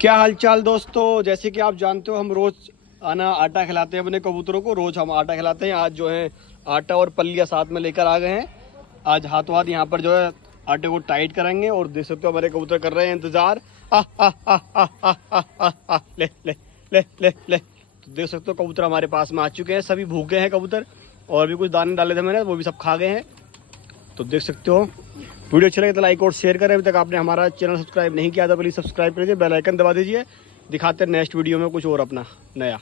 क्या हालचाल दोस्तों, जैसे कि आप जानते हो हम रोज आटा खिलाते हैं अपने कबूतरों को। रोज हम आटा खिलाते हैं। आज जो है आटा और पल्लियाँ साथ में लेकर आ गए हैं। आज हाथों हाथ यहाँ पर जो है आटे को टाइट करेंगे और देख सकते हो हमारे कबूतर कर रहे हैं इंतजार। ले ले ले ले ले। तो देख सकते हो कबूतर हमारे पास में आ चुके हैं। सभी भूखे हैं कबूतर, और भी कुछ दाने डाले थे मैंने, वो भी सब खा गए हैं। तो देख सकते हो। वीडियो अच्छा लगे तो लाइक और शेयर करें। अभी तक आपने हमारा चैनल सब्सक्राइब नहीं किया तो प्लीज़ सब्सक्राइब कर दीजिए, बेल आइकन दबा दीजिए। दिखाते हैं नेक्स्ट वीडियो में कुछ और अपना नया।